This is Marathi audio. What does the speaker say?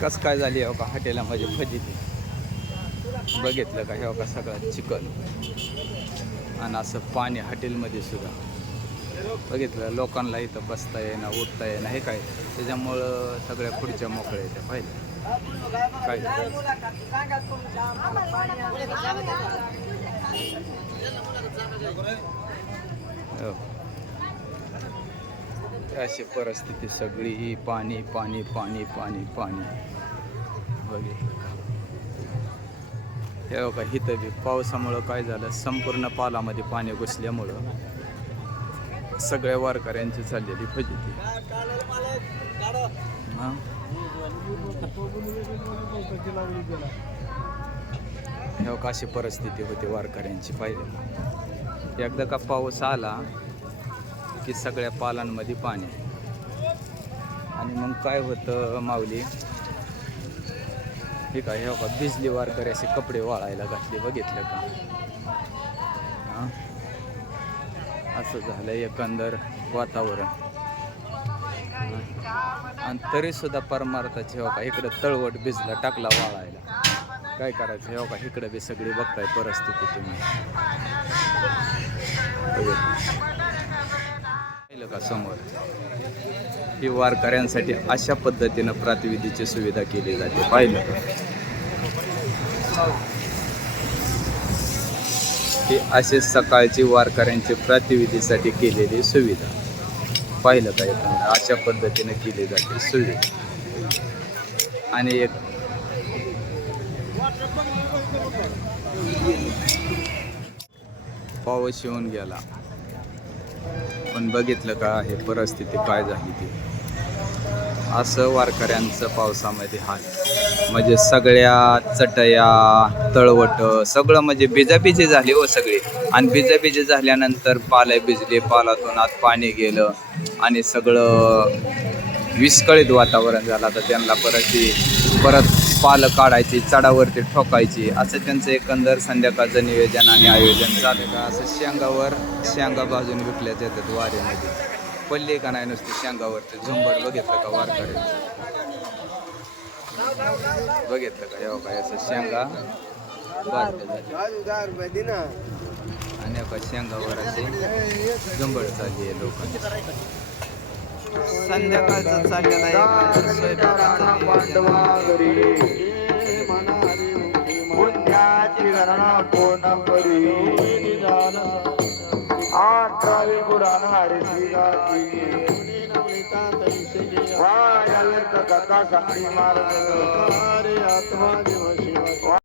कस काय झाली हो का हॉटेलामध्ये फजिती बघितलं का हे का सगळं चिकन. आणि असं पाणी हॉटेलमध्ये सुद्धा. बघितलं लोकांना इथं बसता येईना उठता येईना हे काय? त्याच्यामुळं सगळ्या पुढच्या मोकळ्या येत्या पाहिजे काय हो. अशी परिस्थिती सगळी पाणी पाणी पाणी पाणी पाणी. बघितलं का हे बघा इथं बी पावसामुळं काय झालं? संपूर्ण पालामध्ये पाणी घुसल्यामुळं सगळ्या वारकऱ्यांची चाललेली फजिती. हा? हे बघा अशी परिस्थिती होती वारकऱ्यांची पाहिजे एकदा का पाऊस आला की सगळ्या पालांमध्ये पाणी. आणि मग काय होतं माऊली? हे काय हे बघा भिजली वारकरी असे कपडे वाळायला घातले बघितलं का? असं झालं एकंदर वातावरण. आणि तरी सुद्धा परमार्थाचे हो का इकडं तळवट भिजला टाकला वाळायला. काय करायचं हे का इकडं बी सगळी बघताय परिस्थिती तुम्ही. पाहिलं समोर ही वारकऱ्यांसाठी अशा पद्धतीनं प्रातिविधीची सुविधा केली जाते. पाहिलं का? ही अशी सकाळची वारकऱ्यांची प्रातिविधीसाठी केलेली सुविधा. पाहिलं का एखादं? अशा पद्धतीने केली जाते सुविधा. आणि एक पाऊस येऊन गेला. आपण बघितलं का हे परिस्थिती काय झाली ती? असं वारकऱ्यांचं पावसामध्ये हाल. म्हणजे सगळ्या चटया तळवट सगळं म्हणजे बिजाबिजी झाली हो सगळी. आणि बिजाबिजी झाल्यानंतर पाले भिजले पालातून आत पाणी गेलं आणि सगळं विस्कळीत वातावरण झालं. तर त्यांना परत परत पालं काढायची चढावरती ठोकायची असं त्यांचं एकंदर संध्याकाळचं नियोजन आणि आयोजन चालू का असं शेंगावर शेंगा बाजून विकल्या जातात वारेमध्ये. पल्ली का नाही नुसती शेंगावरती? झुंबड बघितलं का वारकऱ्यांचं बघितलं का? एवढं काय असं शेंगा आणि एका शेंगावर असे झुंबड चालली आहे लोकांची. संध्याकाळचं चाललेलं आहे एकंदर स्वयंपाकाचं नियोजन.